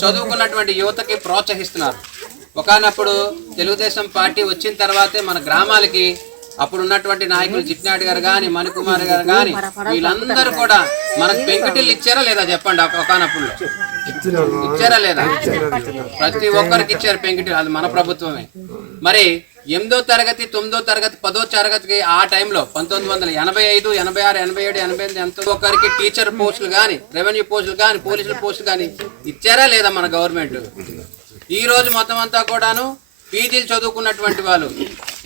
చదువుకున్నటువంటి యువతకి ప్రోత్సహిస్తున్నారు. ఒకనప్పుడు తెలుగుదేశం పార్టీ వచ్చిన తర్వాతే మన గ్రామాలకి అప్పుడు ఉన్నటువంటి నాయకులు చిట్నాయుడు గారు కానీ మణికుమార్ గారు కానీ వీళ్ళందరూ కూడా మనకు పెంకుటిల్లు ఇచ్చారా లేదా చెప్పండి ఒకనప్పుడు ఇచ్చారా లేదా? ప్రతి ఒక్కరికి ఇచ్చారు పెంకుటిల్లు అది మన ప్రభుత్వమే. మరి ఎనిమిదో తరగతి తొమ్మిదో తరగతి పదో తరగతికి ఆ టైంలో పంతొమ్మిది వందల ఎనభై ఐదు ఎనభై ఆరు ఎనభై ఏడు ఎనభై ఎనిమిది ఎంత ఒకరికి టీచర్ పోస్టులు కానీ రెవెన్యూ పోస్టులు కానీ పోలీసుల పోస్టులు కానీ ఇచ్చారా లేదా మన గవర్నమెంట్? ఈ రోజు మొత్తం అంతా కూడాను పీజీలు చదువుకున్నటువంటి వాళ్ళు.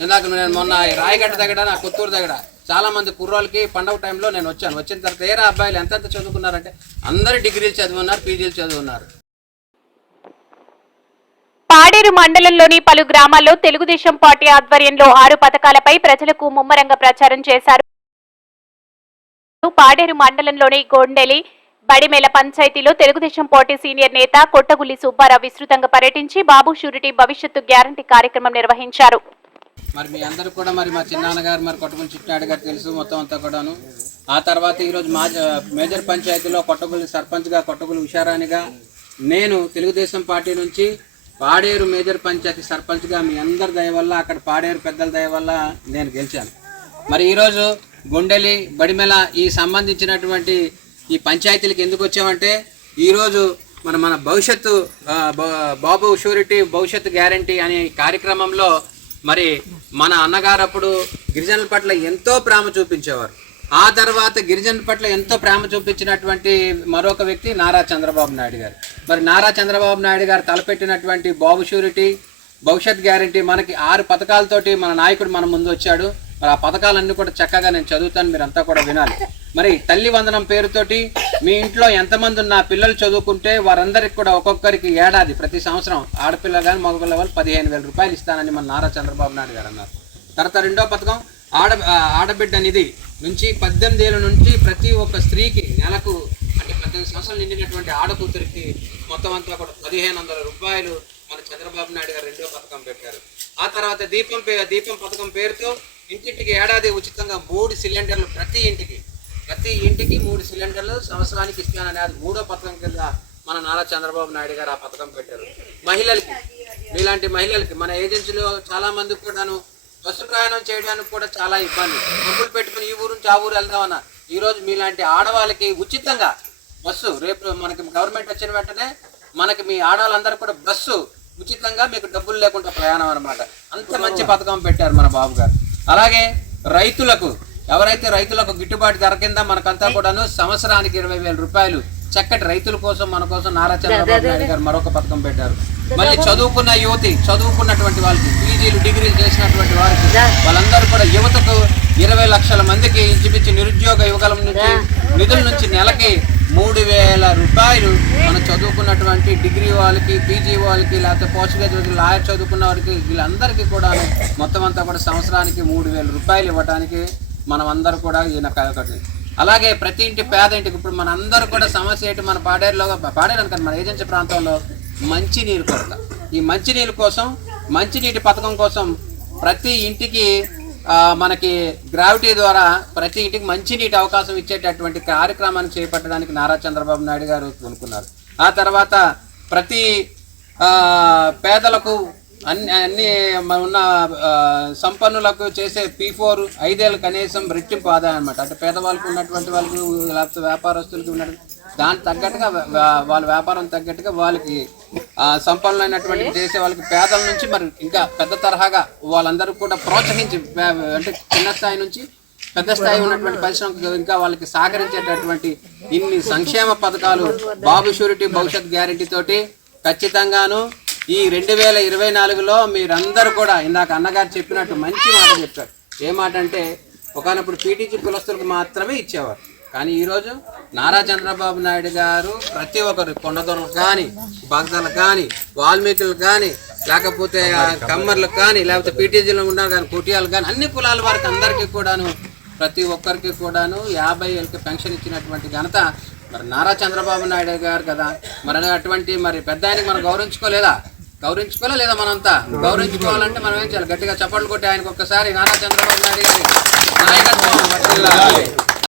ఇందాక నేను మొన్న రాయగడ్డ దగ్గర నా కొత్తూరు దగ్గర చాలా మంది కుర్రోళ్ళకి పండగ టైంలో నేను వచ్చాను. వచ్చిన తర్వాత ఏరా అబ్బాయిలు ఎంతెంత చదువుకున్నారంటే అందరు డిగ్రీలు చదువున్నారు పీజీలు చదువున్నారు. పాడేరు మండలంలోని పలు గ్రామాల్లో తెలుగుదేశం పార్టీ ఆధ్వర్యంలో ఆరు పథకాలపై ప్రజలకు ముమ్మరంగా ప్రచారం చేశారు. పాడేరు మండలంలోని గోండెలి బడిమేల పంచాయతీలో తెలుగుదేశం పార్టీ సీనియర్ నేత కొట్టగుల్లి సుబ్బారావు విస్తృతంగా పర్యటించి బాబు షూరిటీ భవిష్యత్తు గ్యారంటీ కార్యక్రమం నిర్వహించారు. మరి మీ అందరూ కూడా మరి మా చిన్నాన్నగారు మరి కొట్టగుల్లి చిట్నాయుడు గారు తెలుసు మొత్తం అంతా కూడాను. ఆ తర్వాత ఈరోజు మా మేజర్ పంచాయతీలో కొట్టగుల్లి సర్పంచ్గా కొట్టగుల్లి ఉషారాణిగా నేను తెలుగుదేశం పార్టీ నుంచి పాడేరు మేజర్ పంచాయతీ సర్పంచ్గా మీ అందరి దయ వల్ల అక్కడ పాడేరు పెద్దల దయ వల్ల నేను గెలిచాను. మరి ఈరోజు గుండెలి బడిమెల ఈ సంబంధించినటువంటి ఈ పంచాయతీలకు ఎందుకు వచ్చామంటే ఈరోజు మన మన భవిష్యత్తు బాబు షూరిటీ భవిష్యత్తు గ్యారంటీ అనే కార్యక్రమంలో మరి మన అన్నగారు అప్పుడు గిరిజనుల పట్ల ఎంతో ప్రేమ చూపించేవారు. ఆ తర్వాత గిరిజనుల పట్ల ఎంతో ప్రేమ చూపించినటువంటి మరొక వ్యక్తి నారా చంద్రబాబు నాయుడు గారు. మరి నారా చంద్రబాబు నాయుడు గారు తలపెట్టినటువంటి బాబు షూరిటీ భవిష్యత్ గ్యారంటీ మనకి ఆరు పథకాలతోటి మన నాయకుడు మన ముందు వచ్చాడు. మరి ఆ పథకాలన్నీ కూడా చక్కగా నేను చదువుతాను మీరంతా కూడా వినాలి. మరి తల్లి వందనం పేరుతోటి మీ ఇంట్లో ఎంతమంది ఉన్న పిల్లలు చదువుకుంటే వారందరికి కూడా ఒక్కొక్కరికి ఏడాది ప్రతి సంవత్సరం ఆడపిల్ల కానీ మగపిల్ల వాళ్ళు పదిహేను వేల రూపాయలు ఇస్తానని మన నారా చంద్రబాబు నాయుడు గారు అన్నారు. తర్వాత రెండో పథకం ఆడ ఆడబిడ్డ నిధి. నుంచి పద్దెనిమిది ఏళ్ళ నుంచి ప్రతి ఒక్క స్త్రీకి నెలకు అంటే పద్దెనిమిది సంవత్సరాలు నిండినటువంటి ఆడకూతురికి మొత్తం అంతా కూడా పదిహేను వందల రూపాయలు మన చంద్రబాబు నాయుడు గారు రెండో పథకం పెట్టారు. ఆ తర్వాత దీపం పే దీపం పథకం పేరుతో ఇంటింటికి ఏడాది ఉచితంగా మూడు సిలిండర్లు ప్రతి ఇంటికి ప్రతి ఇంటికి మూడు సిలిండర్లు సంవత్సరానికి ఇస్తానని అది మూడో పథకం కింద మన నారా చంద్రబాబు నాయుడు గారు ఆ పథకం పెట్టారు. మహిళలకి మీలాంటి మహిళలకి మన ఏజెన్సీలో చాలామంది కూడాను బస్సు ప్రయాణం చేయడానికి కూడా చాలా ఇబ్బంది. డబ్బులు పెట్టుకుని ఈ ఊరు నుంచి ఆ ఊరు వెళ్దామన్నా ఈరోజు మీలాంటి ఆడవాళ్ళకి ఉచితంగా బస్సు రేపు మనకి గవర్నమెంట్ వచ్చిన వెంటనే మనకి మీ ఆడవాళ్ళందరూ కూడా బస్సు ఉచితంగా మీకు డబ్బులు లేకుండా ప్రయాణం అనమాట అంత మంచి పథకం పెట్టారు మన బాబు గారు. అలాగే రైతులకు ఎవరైతే రైతులకు గిట్టుబాటు ధర కింద మనకంతా కూడాను సంవత్సరానికి ఇరవై వేల రూపాయలు చక్కటి రైతుల కోసం మన కోసం నారా చంద్రబాబు నాయుడు గారు మరొక పథకం పెట్టారు. మళ్ళీ చదువుకున్న యువతి చదువుకున్నటువంటి వాళ్ళకి పీజీలు డిగ్రీలు చేసినటువంటి వారికి వాళ్ళందరూ కూడా యువతకు ఇరవై లక్షల మందికి ఇంచుమించు నిరుద్యోగ యువకుల నుంచి నిధుల నుంచి నెలకి మూడు వేల రూపాయలు మనం చదువుకున్నటువంటి డిగ్రీ వాళ్ళకి పీజీ వాళ్ళకి లేకపోతే పోస్ట్ గ్రాడ్యుయేట్ లాయర్ చదువుకున్న వారికి వీళ్ళందరికీ కూడా మొత్తం అంతా కూడా సంవత్సరానికి మూడు వేల రూపాయలు ఇవ్వడానికి మనం అందరూ కూడా ఈయన కలగట్లేదు. అలాగే ప్రతి ఇంటి పేద ఇంటికి ఇప్పుడు మన అందరూ కూడా సమస్య ఏంటి? మన పాడేరులో పాడేరు అనుకోండి మన ఏజెన్సీ ప్రాంతంలో మంచినీరు కొరత. ఈ మంచినీరు కోసం మంచినీటి పథకం కోసం ప్రతి ఇంటికి మనకి గ్రావిటీ ద్వారా ప్రతి ఇంటికి మంచినీటి అవకాశం ఇచ్చేటటువంటి కార్యక్రమాన్ని చేపట్టడానికి నారా చంద్రబాబు నాయుడు గారు కొనుక్కున్నారు ఆ తర్వాత ప్రతి పేదలకు అన్ని అన్ని మన ఉన్న సంపన్నులకు చేసే పీ ఫోర్ ఐదేళ్ళు కనీసం రెట్టింపు ఆదాయం అనమాట అంటే పేదవాళ్ళకు ఉన్నటువంటి వాళ్ళకి లేకపోతే వ్యాపారస్తులకి ఉన్నటువంటి దానికి తగ్గట్టుగా వాళ్ళ వ్యాపారం తగ్గట్టుగా వాళ్ళకి సంపన్నులైనటువంటి చేసే వాళ్ళకి పేదల నుంచి మరి ఇంకా పెద్ద తరహాగా వాళ్ళందరూ కూడా ప్రోత్సహించి అంటే చిన్న స్థాయి నుంచి పెద్ద స్థాయి ఉన్నటువంటి పరిశ్రమకు ఇంకా వాళ్ళకి సహకరించేటటువంటి ఇన్ని సంక్షేమ పథకాలు బాబు షూరిటీ భవిష్యత్ గ్యారెంటీ తోటి ఖచ్చితంగాను ఈ రెండు వేల ఇరవై నాలుగులో మీరందరూ కూడా ఇందాక అన్నగారు చెప్పినట్టు మంచి మాట చెప్పారు. ఏ మాట అంటే ఒకనప్పుడు పీటీజీ కులస్తులకు మాత్రమే ఇచ్చేవారు. కానీ ఈరోజు నారా చంద్రబాబు నాయుడు గారు ప్రతి ఒక్కరు కొండదొరలు కానీ భక్తులకు కానీ వాల్మీకులు కానీ లేకపోతే కమ్మర్లు కానీ లేకపోతే పీటీజీలో ఉన్నారు కానీ కుటియాలు కానీ అన్ని కులాల వారికి అందరికీ కూడాను ప్రతి ఒక్కరికి కూడాను యాభై ఏళ్ళకి పెన్షన్ ఇచ్చినటువంటి ఘనత మరి నారా చంద్రబాబు నాయుడు గారు కదా. మరి అటువంటి మరి పెద్ద ఆయనకి మనం గౌరవించుకోలేదా? గౌరవించుకోలే లేదా మనంతా? గౌరవించుకోవాలంటే మనం ఏం చేయాలి? గట్టిగా చప్పట్లు కొట్టి ఆయనకు ఒక్కసారి నారా చంద్రబాబు నాయుడు గారి నాయకత్వం